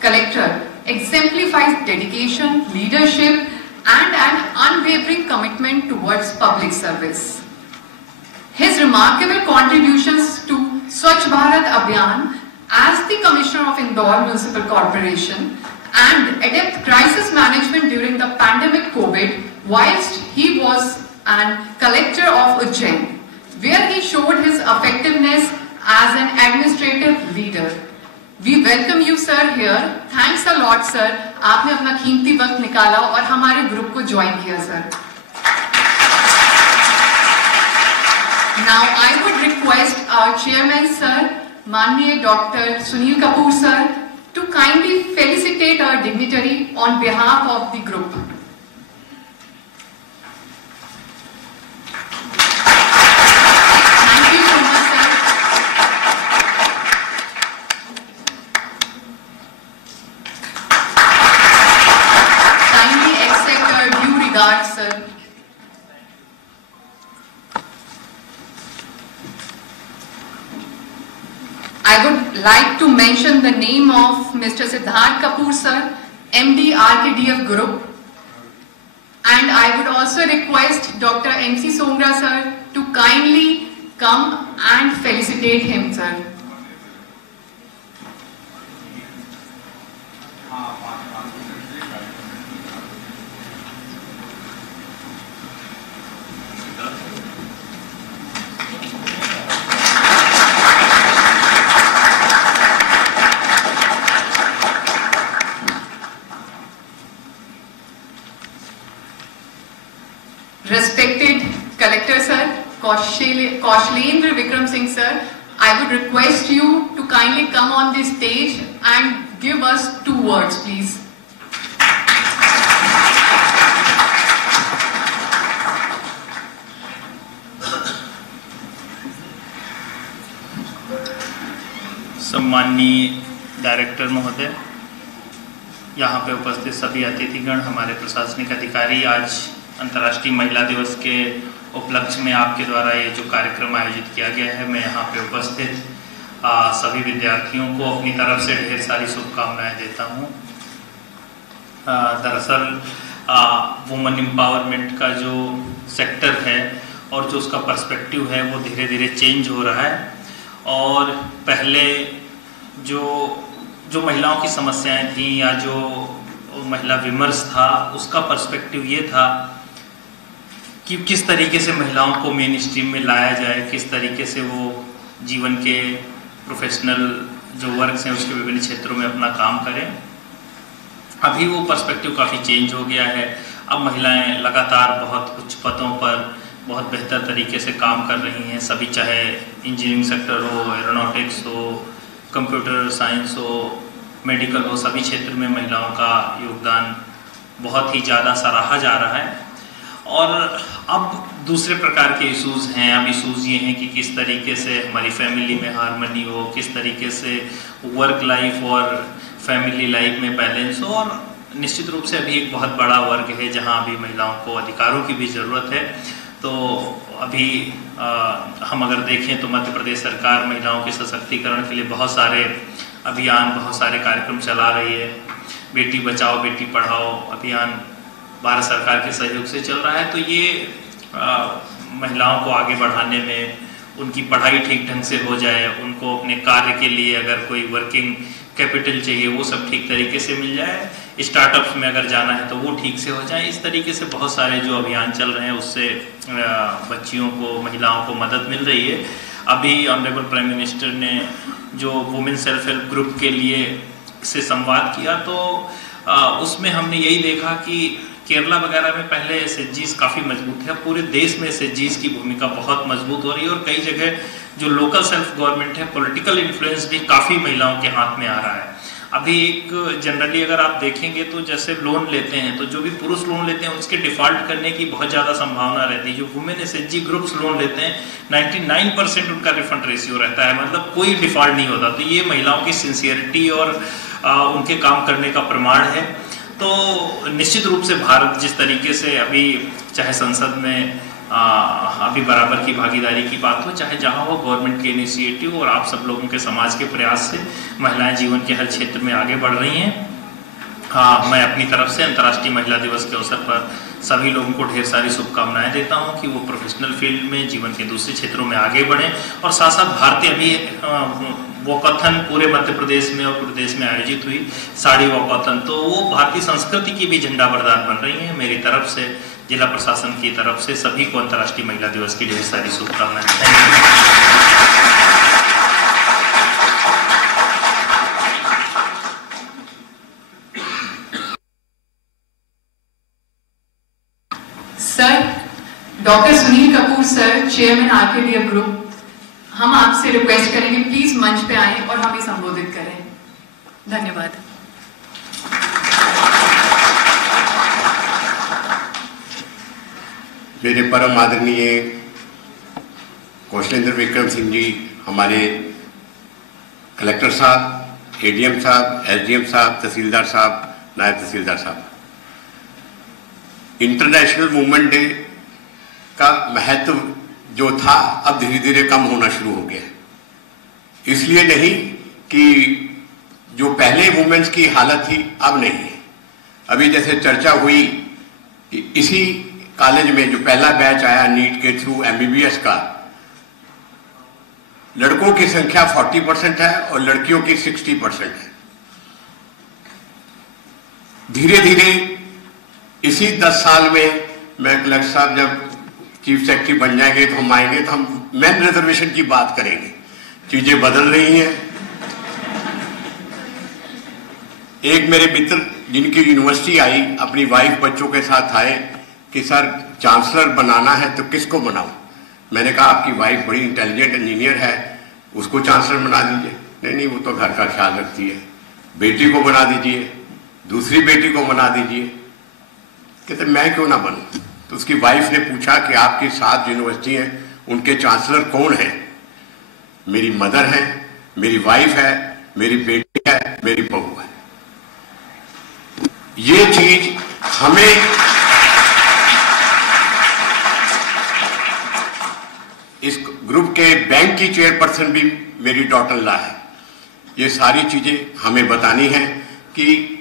collector, exemplifies dedication, leadership and an unwavering commitment towards public service. His remarkable contributions to Swachh Bharat Abhiyan as the Commissioner of Indore Municipal Corporation and adept crisis management during the pandemic COVID whilst he was an collector of Ujjain, where he showed his effectiveness as an administrative leader. We welcome you sir here. Thanks a lot sir. आपने अपना कीमती वक्त निकाला और हमारे ग्रुप को ज्वाइन किया sir. Now I would request our chairman sir, Manniya Dr. Sunil Kapoor sir, to kindly felicitate our dignitary on behalf of the group. Thank you so much sir. Kindly accept our due regards sir. I would like to mention the name of Mr. Siddharth Kapoor sir, MD RKDF Group, and I would also request Dr. MC Songra sir to kindly come and felicitate him sir. Respected Collector Sir, Kaushlendra Vikram Singh Sir, I would request you to kindly come on this stage and give us 2 words, please. सम्माननीय डायरेक्टर महोदय, यहाँ पे उपस्थित सभी अतिथिगण, हमारे प्रशासनिक अधिकारी, आज अंतर्राष्ट्रीय महिला दिवस के उपलक्ष्य में आपके द्वारा ये जो कार्यक्रम आयोजित किया गया है, मैं यहाँ पे उपस्थित सभी विद्यार्थियों को अपनी तरफ से ढेर सारी शुभकामनाएं देता हूँ। दरअसल वुमेन एम्पावरमेंट का जो सेक्टर है और जो उसका पर्सपेक्टिव है वो धीरे धीरे चेंज हो रहा है। और पहले जो महिलाओं की समस्याएं थी या जो महिला विमर्श था, उसका पर्सपेक्टिव ये था कि किस तरीके से महिलाओं को मेन स्ट्रीम में लाया जाए, किस तरीके से वो जीवन के प्रोफेशनल जो वर्क्स हैं उसके विभिन्न क्षेत्रों में अपना काम करें। अभी वो पर्सपेक्टिव काफ़ी चेंज हो गया है। अब महिलाएं लगातार बहुत उच्च पदों पर बहुत बेहतर तरीके से काम कर रही हैं, सभी, चाहे इंजीनियरिंग सेक्टर हो, एरोनॉटिक्स हो, कंप्यूटर साइंस हो, मेडिकल हो, सभी क्षेत्र में महिलाओं का योगदान बहुत ही ज़्यादा सराहा जा रहा है। और अब दूसरे प्रकार के इशूज़ हैं। अब इशूज़ ये हैं कि किस तरीके से हमारी फैमिली में हार्मनी हो, किस तरीके से वर्क लाइफ और फैमिली लाइफ में बैलेंस हो। और निश्चित रूप से अभी एक बहुत बड़ा वर्ग है जहाँ अभी महिलाओं को अधिकारों की भी ज़रूरत है। तो अभी हम अगर देखें तो मध्य प्रदेश सरकार महिलाओं के सशक्तिकरण के लिए बहुत सारे अभियान, बहुत सारे कार्यक्रम चला रही है। बेटी बचाओ बेटी पढ़ाओ अभियान भारत सरकार के सहयोग से चल रहा है। तो ये महिलाओं को आगे बढ़ाने में, उनकी पढ़ाई ठीक ढंग से हो जाए, उनको अपने कार्य के लिए अगर कोई वर्किंग कैपिटल चाहिए वो सब ठीक तरीके से मिल जाए, स्टार्टअप्स में अगर जाना है तो वो ठीक से हो जाए। इस तरीके से बहुत सारे जो अभियान चल रहे हैं उससे बच्चियों को, महिलाओं को मदद मिल रही है। अभी ऑनरेबल प्राइम मिनिस्टर ने जो वुमेन सेल्फ हेल्प ग्रुप के लिए से संवाद किया तो उसमें हमने यही देखा कि केरला वगैरह में पहले एसएचजीज काफ़ी मजबूत है, पूरे देश में एसएचजीज की भूमिका बहुत मजबूत हो रही है। और कई जगह जो लोकल सेल्फ गवर्नमेंट है, पॉलिटिकल इन्फ्लुएंस भी काफ़ी महिलाओं के हाथ में आ रहा है। अभी एक जनरली अगर आप देखेंगे तो जैसे लोन लेते हैं तो जो भी पुरुष लोन लेते हैं उसके डिफॉल्ट करने की बहुत ज़्यादा संभावना रहती है। जो वुमेन एसएचजी ग्रुप्स लोन लेते हैं 99% उनका रिफंड रेशियो रहता है, मतलब कोई डिफॉल्ट नहीं होता। तो ये महिलाओं की सिंसियरिटी और उनके काम करने का प्रमाण है। तो निश्चित रूप से भारत जिस तरीके से अभी चाहे संसद में अभी बराबर की भागीदारी की बात हो, चाहे जहां हो गवर्नमेंट के इनिशिएटिव और आप सब लोगों के समाज के प्रयास से महिलाएं जीवन के हर क्षेत्र में आगे बढ़ रही हैं। मैं अपनी तरफ से अंतर्राष्ट्रीय महिला दिवस के अवसर पर सभी लोगों को ढेर सारी शुभकामनाएं देता हूं कि वो प्रोफेशनल फील्ड में, जीवन के दूसरे क्षेत्रों में आगे बढ़ें। और साथ साथ भारतीय अभी वॉकथन पूरे मध्य प्रदेश में और पूरे देश में आयोजित हुई साड़ी वॉकथन, तो वो भारतीय संस्कृति की भी झंडा बरदार बन रही है। मेरी तरफ से, जिला प्रशासन की तरफ से सभी को अंतर्राष्ट्रीय महिला दिवस की ढेर सारी शुभकामनाएं। Sir, doctor Sunil Kapoor sir, chairman RKDF group, हम आपसे रिक्वेस्ट करेंगे प्लीज मंच पे आएं और हमें संबोधित करें। धन्यवाद। मेरे परम आदरणीय कौशलेंद्र विक्रम सिंह जी, हमारे कलेक्टर साहब, एडीएम साहब, एसडीएम साहब, तहसीलदार साहब, नायब तहसीलदार साहब, इंटरनेशनल वुमेन डे का महत्व जो था अब धीरे धीरे कम होना शुरू हो गया। इसलिए नहीं कि जो पहले वुमेन्स की हालत थी अब नहीं है। अभी जैसे चर्चा हुई, इसी कॉलेज में जो पहला बैच आया नीट के थ्रू एमबीबीएस का, लड़कों की संख्या 40% है और लड़कियों की 60% है। धीरे धीरे इसी 10 साल में मैं कलेक्टर साहब जब चीफ सेक्रेटरी बन जाएंगे तो हम आएंगे तो हम मेन रिजर्वेशन की बात करेंगे। चीजें बदल रही हैं। एक मेरे मित्र जिनकी यूनिवर्सिटी आई, अपनी वाइफ बच्चों के साथ आए, कि सर चांसलर बनाना है तो किसको बनाऊं। मैंने कहा आपकी वाइफ बड़ी इंटेलिजेंट इंजीनियर है, उसको चांसलर बना दीजिए। नहीं, वो तो घर का ख्याल रखती है। बेटी को बना दीजिए, दूसरी बेटी को बना दीजिए। कहते मैं क्यों ना बनूं। तो उसकी वाइफ ने पूछा कि आपकी 7 यूनिवर्सिटी हैं, उनके चांसलर कौन है। मेरी मदर है, मेरी वाइफ है, मेरी बेटी है, मेरी बहू है। ये चीज हमें इस ग्रुप के बैंक की चेयरपर्सन भी मेरी डॉटर ला है। ये सारी चीजें हमें बतानी है कि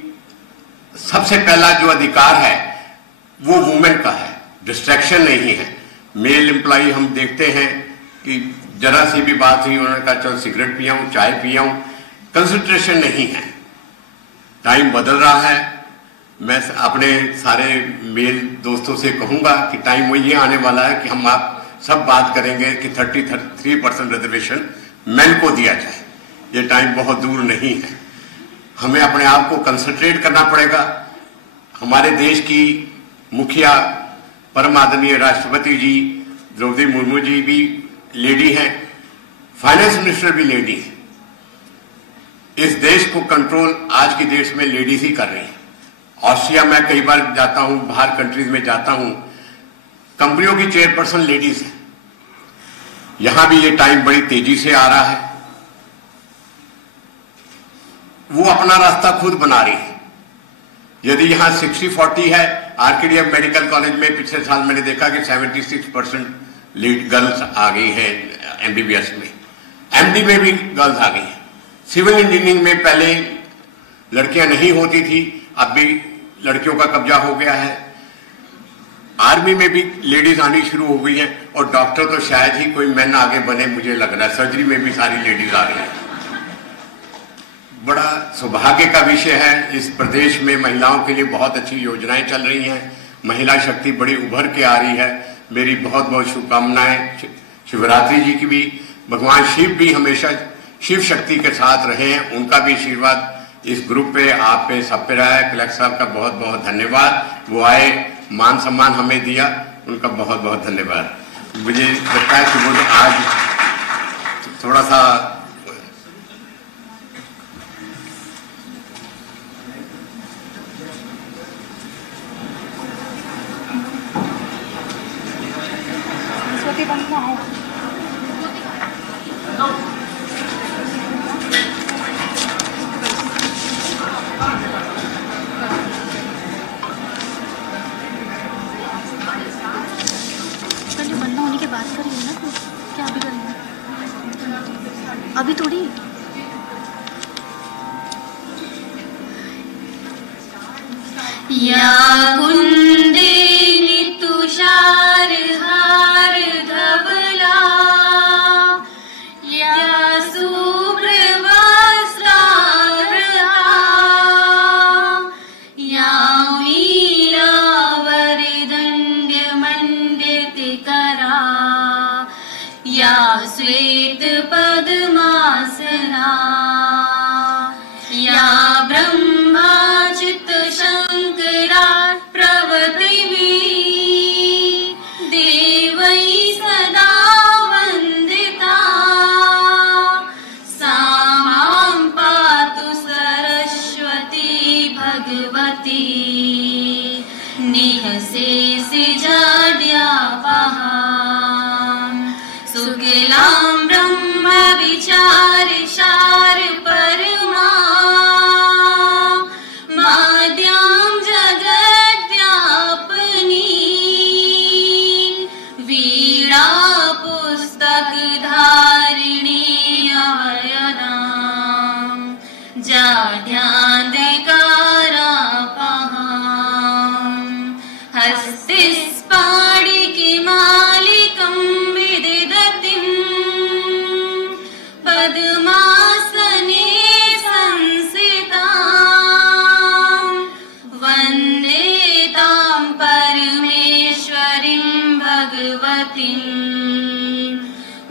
सबसे पहला जो अधिकार है वो वुमेन का है, डिस्ट्रैक्शन नहीं है। मेल एम्प्लॉय हम देखते हैं कि जरा सी भी बात हुई उन्होंने कहा चलो सिगरेट पियाऊं, चाय पियाऊं, कंसंट्रेशन नहीं है। टाइम बदल रहा है। मैं अपने सारे मेल दोस्तों से कहूंगा कि टाइम वो ये आने वाला है कि हम आप सब बात करेंगे कि 33% रिजर्वेशन मेन को दिया जाए। ये टाइम बहुत दूर नहीं है। हमें अपने आप को कंसंट्रेट करना पड़ेगा। हमारे देश की मुखिया परम आदरणीय राष्ट्रपति जी द्रौपदी मुर्मू जी भी लेडी हैं, फाइनेंस मिनिस्टर भी लेडी है। इस देश को कंट्रोल आज के देश में लेडीज ही कर रही है। ऑस्ट्रिया में कई बार जाता हूं, बाहर कंट्रीज में जाता हूं, कंपनियों की चेयरपर्सन लेडीज है। यहां भी ये टाइम बड़ी तेजी से आ रहा है। वो अपना रास्ता खुद बना रही है। यदि यहां 60-40 है, आरकेडीएफ मेडिकल कॉलेज में पिछले साल मैंने देखा कि 76% लीड गर्ल्स आ गई है एमबीबीएस में। एमडी में भी गर्ल्स आ गई है। सिविल इंजीनियरिंग में पहले लड़कियां नहीं होती थी, अब भी लड़कियों का कब्जा हो गया है। आर्मी में भी लेडीज आनी शुरू हो गई हैं और डॉक्टर तो शायद ही कोई मैन आगे बने, मुझे लग रहा है। सर्जरी में भी सारी लेडीज आ रही हैं। बड़ा सौभाग्य का विषय है। इस प्रदेश में महिलाओं के लिए बहुत अच्छी योजनाएं चल रही हैं। महिला शक्ति बड़ी उभर के आ रही है। मेरी बहुत बहुत शुभकामनाएं। शिवरात्रि जी की भी, भगवान शिव भी हमेशा शिव शक्ति के साथ रहे हैं, उनका भी आशीर्वाद इस ग्रुप पे, आप पे, सब पे रहा है। कलेक्टर साहब का बहुत बहुत धन्यवाद। वो आए, मान सम्मान हमें दिया, उनका बहुत बहुत धन्यवाद। मुझे लगता है कि वो आज थोड़ा सा बनना होने की बात करेंगे ना, तो क्या अभी करेंगे? अभी थोड़ी। या कुंदेनी तुषार हार धवला, या शुभ्र वस्त्रारहा, या वीरावरदंड्य मंडितकरा, या श्वेत पद्मासना, या ब्रह्माच्युत शंकरा प्रवृत्तिभिः देवैः सदा वन्दिता, सा मां पातु सरस्वती भगवती निःशेषजाड्यापहा, शुक्लां ब्रह्म विचारसार परमा, माद्यां जगद्व्यापिनी, वीणा पुस्तकधारिणी अभयदां, जाड्यान्धकारापहां, हस्तिस्फाटिकमालिकं विदधतीं, पद्मासने संस्थितां, वन्दे तां परमेश्वरीं भगवतीं,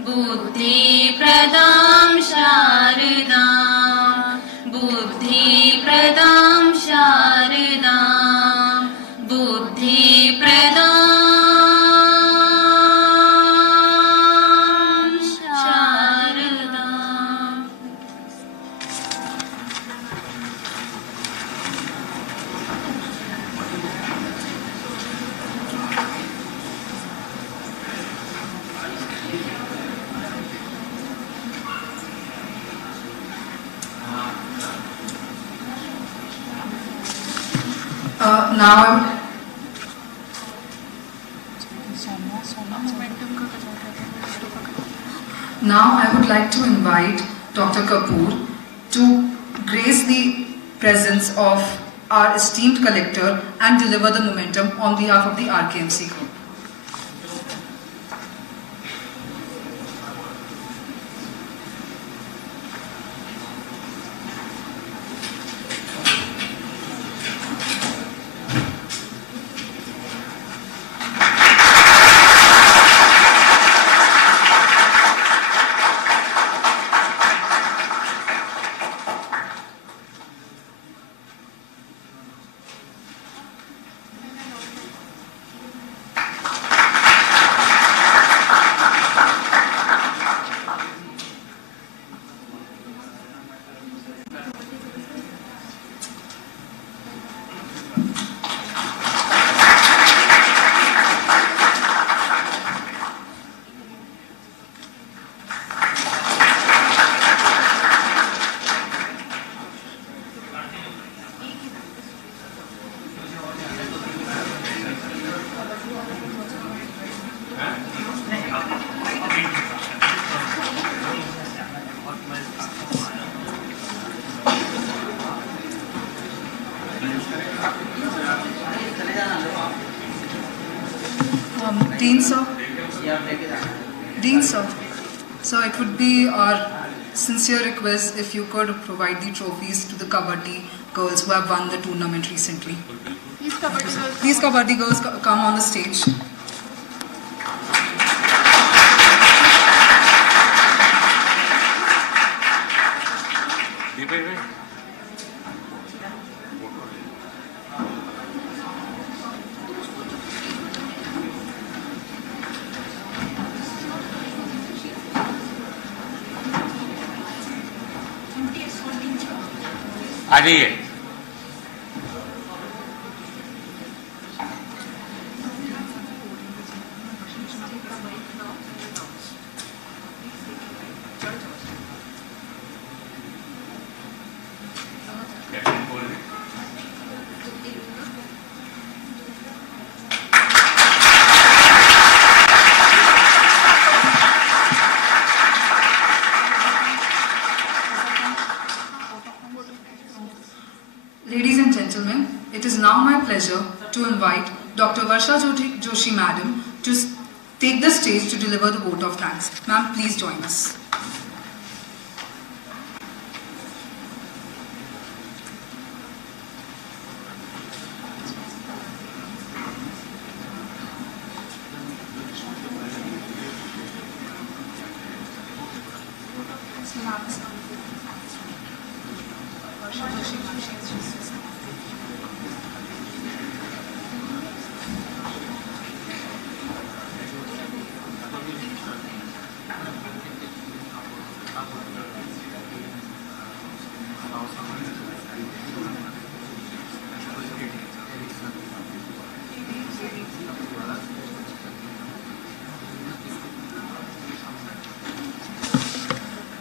बुद्धिप्रदां शारदां, बुद्धिप्रदां शारदां, बुद्धिप्रदां Now I would like to invite Dr. Kapoor to grace the presence of our esteemed collector and deliver the momentum on behalf of the RKMC group. Dean sir, so it would be our sincere request if you could provide the trophies to the Kabaddi girls who have won the tournament recently. Please Kabaddi girls come on the stage. आ जाइए। Ladies and gentlemen, it is now my pleasure to invite Dr. Varsha Joshi Madam to take the stage to deliver the vote of thanks. Ma'am, please join us.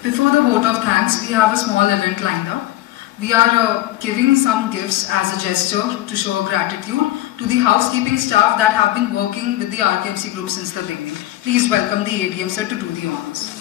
Before the vote of thanks, we have a small event lined up. We are giving some gifts as a gesture to show gratitude to the housekeeping staff that have been working with the RKMC group since the beginning. Please welcome the ADM sir to do the honors.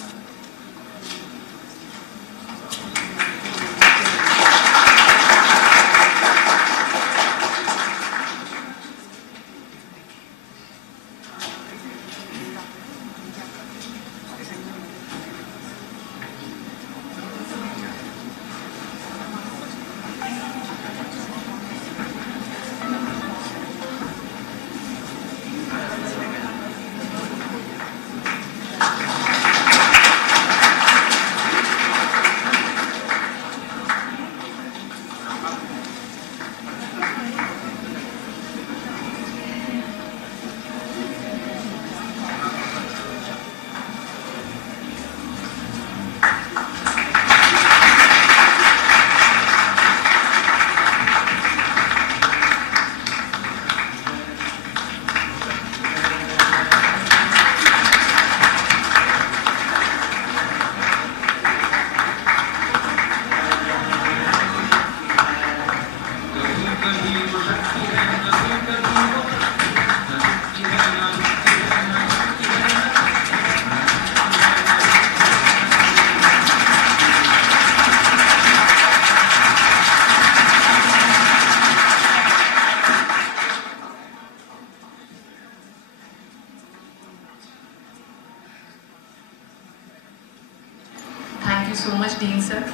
you so much, Dean sir.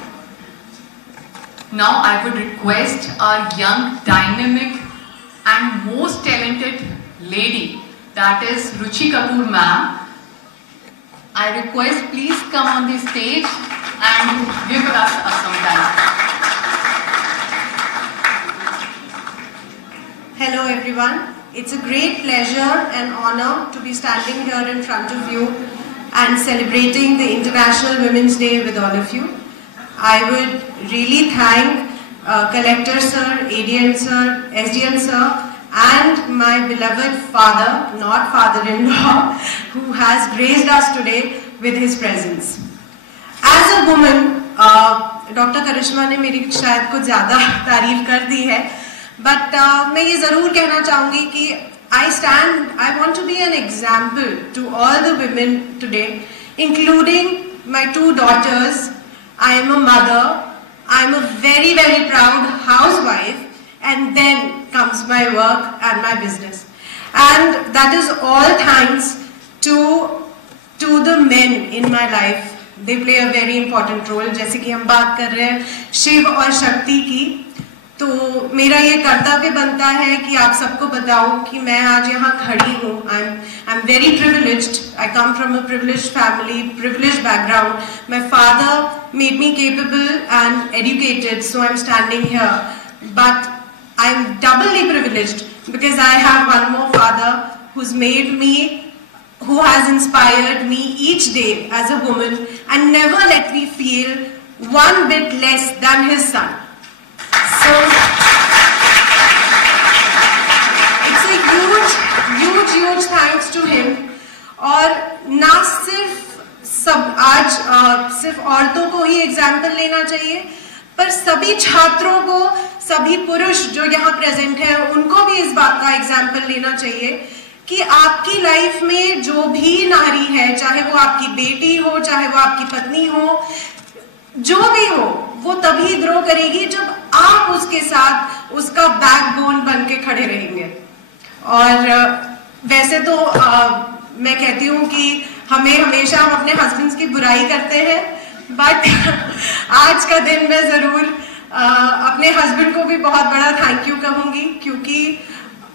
Now I would request our young, dynamic and most talented lady, that is Ruchi Kapoor ma'am. I request please come on the stage and give us some time. Hello everyone. It's a great pleasure and honor to be standing here in front of you and celebrating the International Women's Day with all of you. I would really thank Collector Sir, ADM Sir, SDM Sir and my beloved father, not father-in-law, who has graced us today with his presence. As a woman, Dr. Karishma ने मेरी शायद कुछ ज़्यादा तारीफ कर दी है, but मैं ये ज़रूर कहना चाहूँगी कि I want to be an example to all the women today, including my 2 daughters. I am a mother. I am a very, very proud housewife, and then comes my work and my business. And that is all thanks to the men in my life. They play a very important role. जैसे कि हम बात कर रहे हैं शिव और शक्ति की, तो मेरा ये कर्तव्य बनता है कि आप सबको बताऊं कि मैं आज यहाँ खड़ी हूँ. I'm very privileged. I come from a privileged family, privileged background. My father made me capable and educated, so I'm standing here. But I'm doubly privileged because I have one more father who's made me, who has inspired me each day as a woman and never let me feel one bit less than his son. So it's a huge thanks to him. और ना सिर्फ औरतों को ही एग्जाम्पल लेना चाहिए, पर सभी छात्रों को, सभी पुरुष जो यहाँ प्रेजेंट हैं, उनको भी इस बात का एग्जाम्पल लेना चाहिए कि आपकी लाइफ में जो भी नारी है, चाहे वो आपकी बेटी हो, चाहे वो आपकी पत्नी हो, जो भी हो, वो तभी ग्रो करेगी जब आप उसके साथ उसका बैकबोन बन के खड़े रहेंगे. और वैसे तो मैं कहती हूँ कि हम अपने हस्बैंड्स की बुराई करते हैं, बट आज का दिन मैं जरूर अपने हस्बैंड को भी बहुत बड़ा थैंक यू कहूँगी, क्योंकि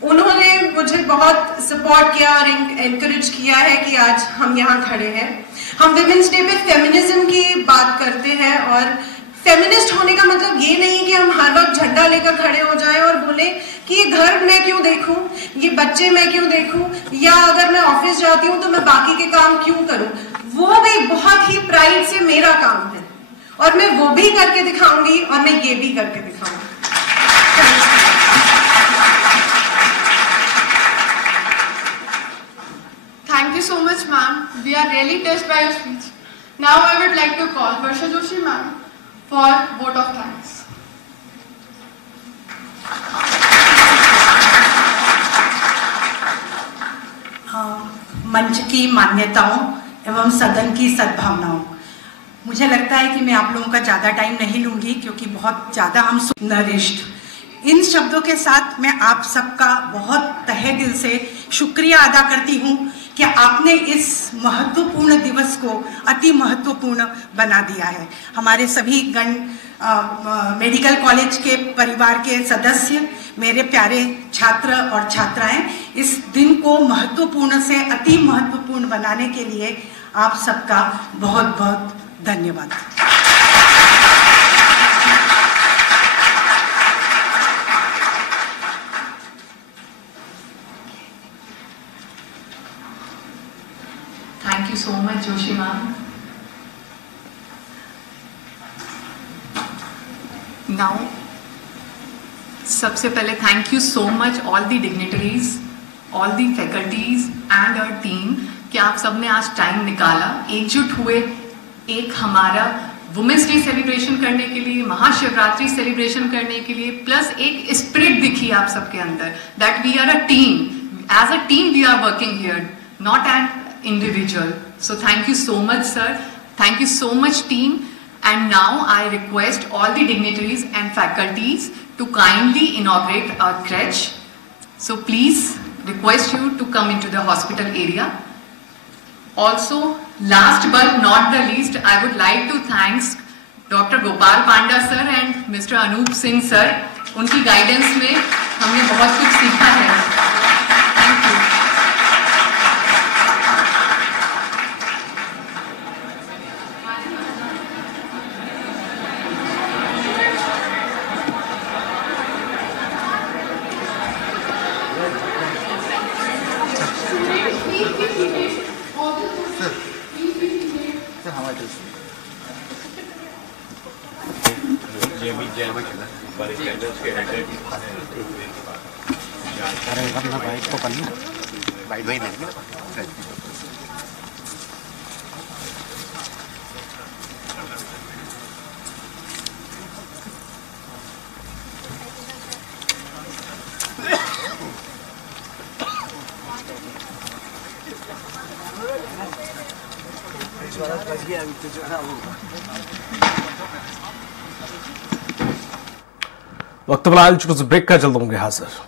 उन्होंने मुझे बहुत सपोर्ट किया और एनकरेज किया है कि आज हम यहाँ खड़े हैं. हम विमेंस डे पे फेमिनिज्म की बात करते हैं, और फेमिनिस्ट होने का मतलब ये नहीं कि हम हर वक्त झंडा लेकर खड़े हो जाएं और बोले कि ये घर मैं क्यों देखूं, ये बच्चे मैं क्यों देखूं, या अगर मैं ऑफिस जाती हूँ तो मैं बाकी के काम क्यों करूं. वो भी बहुत ही प्राइड से मेरा काम है, और मैं वो भी करके दिखाऊंगी और मैं ये भी करके दिखाऊंगी. Thank you so much, ma'am. We are really touched by your speech. Now I would like to call Varsha Joshi ma'am for vote of thanks. मंच की मान्यताओं एवं सदन की सद्भावनाओं, मुझे लगता है कि मैं आप लोगों का ज़्यादा टाइम नहीं लूँगी, क्योंकि बहुत ज़्यादा हम नरिश्ड. इन शब्दों के साथ मैं आप सबका बहुत तहे दिल से शुक्रिया अदा करती हूँ कि आपने इस महत्वपूर्ण दिवस को अति महत्वपूर्ण बना दिया है. हमारे सभी मेडिकल कॉलेज के परिवार के सदस्य, मेरे प्यारे छात्र और छात्राएं, इस दिन को महत्वपूर्ण से अति महत्वपूर्ण बनाने के लिए आप सबका बहुत बहुत धन्यवाद. Thank you so much, Joshi ma'am. Now, सबसे पहले thank you so much all the dignitaries, all the faculties and our team कि आप सबने आज टाइम निकाला, एकजुट हुए एक हमारा वुमेन्स डे सेलिब्रेशन करने के लिए, महाशिवरात्रि सेलिब्रेशन करने के लिए, प्लस एक स्पिरिट दिखी आप सबके अंदर that we are a team. As a team we are working here, not an individual. So thank you so much, sir. Thank you so much, team. And now I request all the dignitaries and faculties to kindly inaugurate our crèche. So please request you to come into the hospital area. Also, last but not the least, I would like to thank Dr. Gopal Panda sir and Mr. Anup Singh sir. उनकी गाइडेंस में हमने बहुत कुछ सीखा है. Thank you. वक्त फिलहाल कुछ ब्रेक का, जल्द होंगे हाजिर।